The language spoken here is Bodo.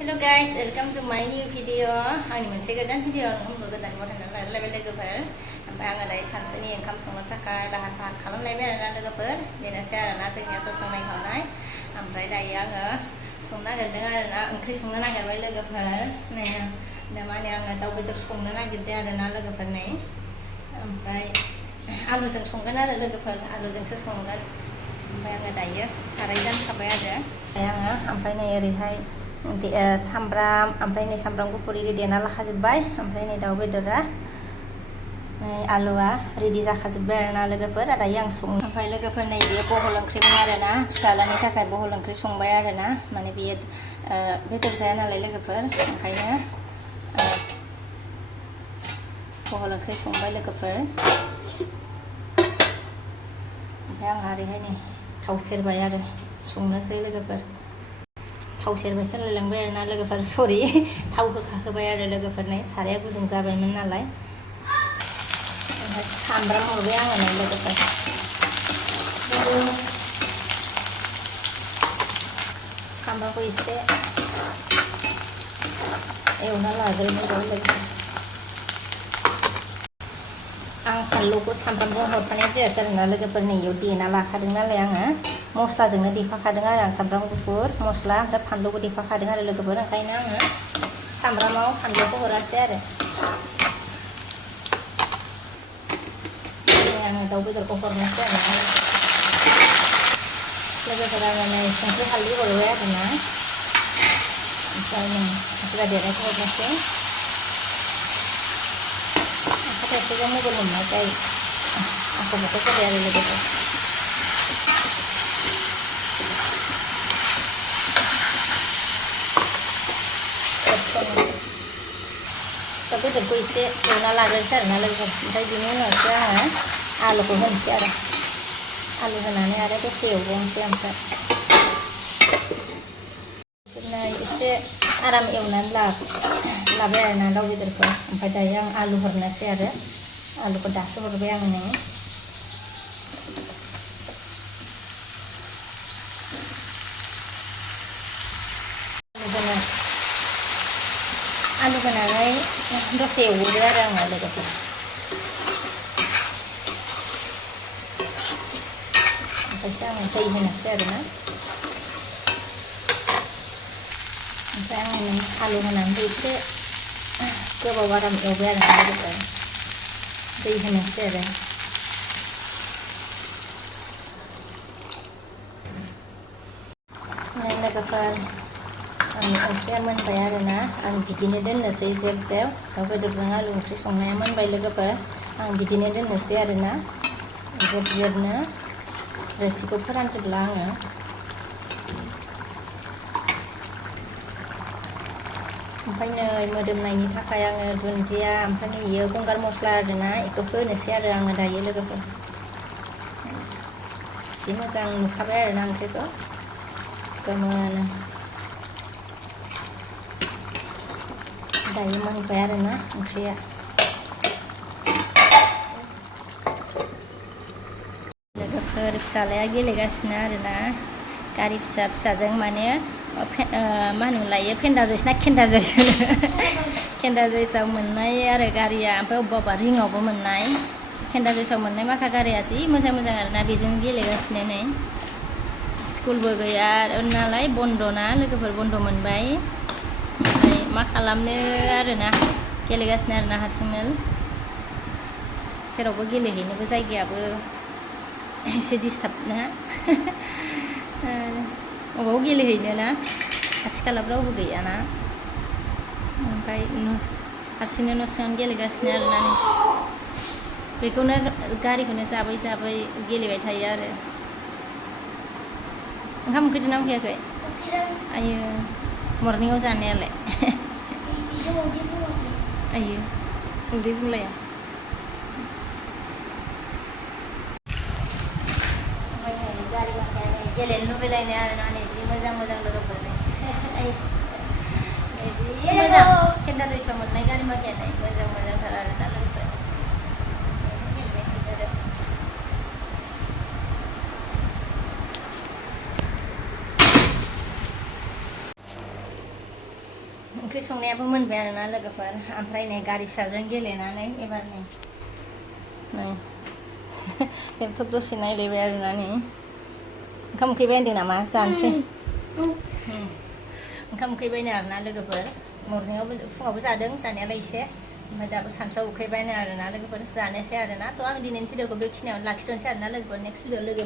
Hello guys, welcome to my new video. आंनि मोनसे गोदान भिडिअ नोंथांमोनखौ गोदान बरायनानै लायलायबाय लोगोफोर। ओमफ्राय आङो दायो सानसुनि ओंखाम संनो थाखाय लाहार फाहार खालामलायबाय आरोना लोगोफोर। बेनोसै आरोना जोंनियाथ' संनाय खावनाय। ओमफ्राय दायो आङो संनो नागिरदों आरोना ओंख्रि संनो नागिरबाय लोगोफोर। दा माने आङो दाउ बेदर संनो नागिरदों आरोना लोगोफोर नै। ओमफ्राय आलुजों संगोन आरो लोगोफोर, आलुजोंसो संगोन। ओमफ्राय आङो दायो साराय जानखाबाय आरो आङो ओमफ्राय नै ओरैहाय सामब्राम ओमफ्राय नै सामब्राम गुफुर इरि देना लाखाजोब्बाय। ओमफ्राय नै दाउ बेदरा नै आलुआ रेडि जाखाजोब्बाय आरोना लोगोफोर। दायो आं सङो। ओमफ्राय लोगोफोर नै बेयो बहल ओंख्रिमोन आरोना, फिसाज्लानि थाखाय बहल ओंख्रि संबाय आरोना। माने बेयो बेदर जाया नालाय लोगोफोर, ओंखायनो बहल ओंख्रि संबाय लोगोफोर। ओमफ्राय आंहा ओरैहाय नै थाव सेरबाय आरो संनोसै लोगोफोर। थाव सेरबाय सालायलांबाय आरोना लोगोफोर, सरि थाव होबाय आरो लोगोफोर नै साराया गुदुं जाबायमोन नालाय। ओमफ्राय सामब्राम हरबाय आङो नै लोगोफोर। सामब्रामखौ एसे एवना लाग्रोनांगौ लोगोफोर। आं फानलुखौ सामब्रामखौ हरफानाय जायासै आरोना लोगोफोर, नै इयाव देना लाखादों नालाय आङो मस्लाजोंनो देफाखादों आरो आं सामब्राम गुफुर मस्ला ओमफ्राय फानलुखौ देफाखादों आरो लोगोफोर। ओंखायनो आङो सामब्रामाव फानलुखौ हरासै आरो। आङो दाउ बेदरखौ हरनोसै आरोना लोगोफोर। आङो नै संख्रि हालदै हरबाय आरोना। ओमफ्राय नै मस्ला देनायखौ हरनोसै। खायसेजों मबाइल हमनायखाय आंखौ मख'ल जाबाय आरो लोगोफोर। दा बेदरखौ एसे एवना लाग्रोनोसै आरोना लोगोफोर। ओमफ्राय बेनि उनावसो आङो आलुखौ होनोसै आरो। आलु होनानै आरो दसे एवबावनोसै। ओमफ्राय एसे आराम एवनानै लाबाय आरोना दाउ बेदरखौ। ओमफ्राय दायो आं आलु हरनोसै आरो आलुखौ दासो हरबाय आं नै। आलु होनानै दसे एवदो आरो आङो लोगोफोर। ओमफ्रायसो आङो दै होनोसै आरोना। ओमफ्राय आङो आलु होनानै एसे गोबाव आराम एवबाय आरोना लोगोफोर। दै होनोसै आरो। लोगोफोर आंनि ओंख्रिया मोनबाय आरोना। आं बिदिनो दोननोसै जेब जेब। दाउ बेदरजों आलु ओंख्रि संनाया मोनबाय लोगोफोर। आं बिदिनो दोननोसै आरोना जेब जेबनो। रोसिखौ फोरानजोबला आङो। ओमफ्राय नै मोदोमनायनि थाखाय आङो दुन्दिया ओमफ्राय नै बेयो गंगार मस्ला आरोना, बेखौ होनोसै आरो आङो दायो लोगोफोर। जि मोजां नुखाबाय आरोना ओंख्रिखौ गोमोन। दायो मोनबाय आरोना ओंख्रिया। लोगोफोर फिसाज्लाया गेलेगासिनो आरोना गारि फिसा फिसाजों, माने मा होनोमोनलाय फेन्दा जयस ना केन्दा जयस होनो केन्दा जयसआव मोननाय आरो गारिया। ओमफ्राय अबेबा अबेबा रिङावबो मोननाय। केन्दा जयसआव मोननाय माखा गारिया जि मोजां मोजां आरोना, बेजों गेलेगासिनो नै। स्कुलबो गैया नालाय बन्द'ना लोगोफोर, बन्द' मोनबाय। ओमफ्राय मा खालामनो आरोना गेलेगासिनो आरोना हारसिंनो। जेरावबो गेलेहैनोबो जायगायाबो एसे डिस्टार्ब ना अबाव गेलेहैनो ना, खाथि खालाफ्राव रावबो गैयाना। ओमफ्राय हारसिंनो न' सिङावनो गेलेगासिनो आरोना। बेखौनो गारिखौनो जाबै जाबै गेलेबाय थायो आरो। ओंखाम उखैदोंना उखैयाखै? आयो मर्निंआव जानायालाय आयो उदै बुंलाया। गारि माखाया गेलेनो लुबैलायनाय आरोना नै जि मोजां मोजां लोगोफोर नै जि मोजां केन्दा जयसआव मोननाय गारि माखाया नै मोजां मोजांथार आरोना लोगोफोर। ओंख्रि संनायाबो मोनबाय आरोना लोगोफोर ओमफ्राय नै गारि फिसाजों गेलेनानै एबार नै लेपटप दसे नायलायबाय आरोना नै ओंखाम उखैबाय होनदों नामा जानोसै ओंखाम उखैबायनो आरोना लोगोफोर मरनिंआवबो फुङावबो जादों जानायालाय एसे ओमफ्राय दाबो सानसुआव उखैबायनो आरोना लोगोफोर जानोसै आरोना थ' आं दिनैनि भिडिअखौ बेखिनियावनो लाखिथ'नोसै आरोना लोगोफोर नेक्स्ट भिडिअ लोगो